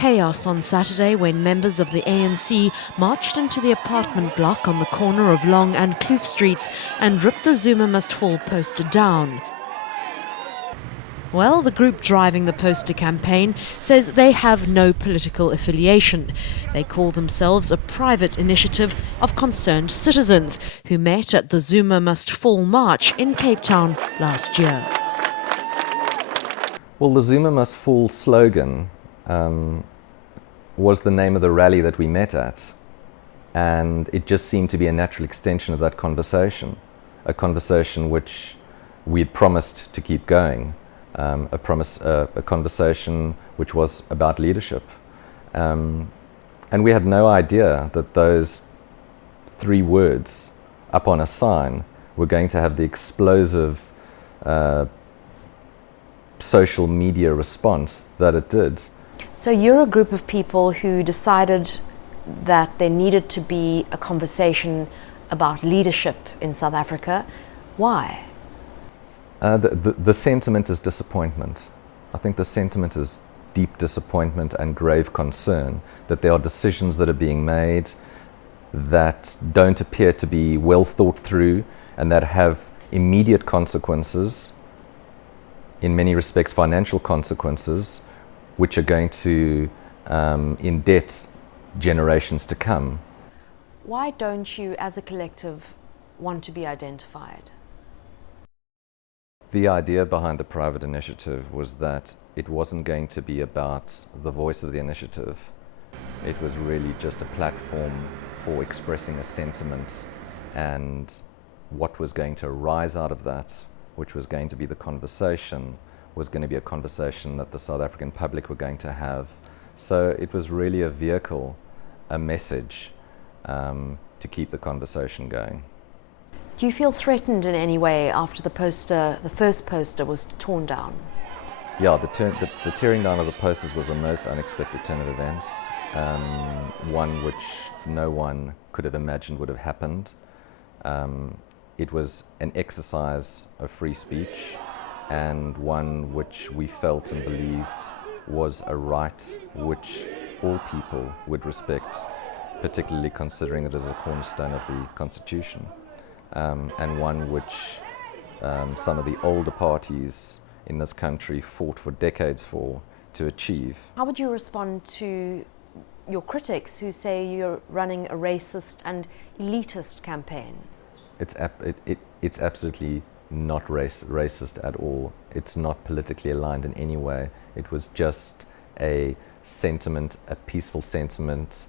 chaos on Saturday when members of the ANC marched into the apartment block on the corner of Long and Kloof Streets and ripped the Zuma Must Fall poster down. Well, the group driving the poster campaign says they have no political affiliation. They call themselves a private initiative of concerned citizens who met at the Zuma Must Fall march in Cape Town last year. Well, the Zuma Must Fall slogan was the name of the rally that we met at, and it just seemed to be a natural extension of that conversation, a conversation which we had promised to keep going. A conversation which was about leadership. And we had no idea that those 3 words up on a sign were going to have the explosive social media response that it did. So you're a group of people who decided that there needed to be a conversation about leadership in South Africa. Why? The sentiment is disappointment. I think the sentiment is deep disappointment and grave concern that there are decisions that are being made that don't appear to be well thought through and that have immediate consequences, in many respects financial consequences, which are going to indebt generations to come. Why don't you, as a collective, want to be identified? The idea behind the private initiative was that it wasn't going to be about the voice of the initiative. It was really just a platform for expressing a sentiment, and what was going to arise out of that, which was going to be the conversation, was going to be a conversation that the South African public were going to have. So it was really a vehicle, a message to keep the conversation going. Do you feel threatened in any way after the first poster was torn down? Yeah, the tearing down of the posters was a most unexpected turn of events, one which no one could have imagined would have happened. It was an exercise of free speech, and one which we felt and believed was a right which all people would respect, particularly considering it as a cornerstone of the Constitution. And one which some of the older parties in this country fought for decades to achieve. How would you respond to your critics who say you're running a racist and elitist campaign? It's absolutely not racist at all. It's not politically aligned in any way. It was just a sentiment, a peaceful sentiment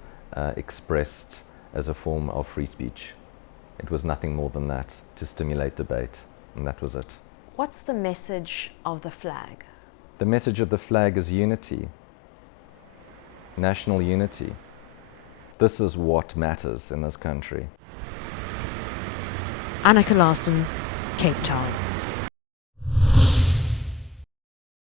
expressed as a form of free speech. It was nothing more than that, to stimulate debate, and that was it. What's the message of the flag? The message of the flag is unity, national unity. This is what matters in this country. Annika Larsen, Cape Town.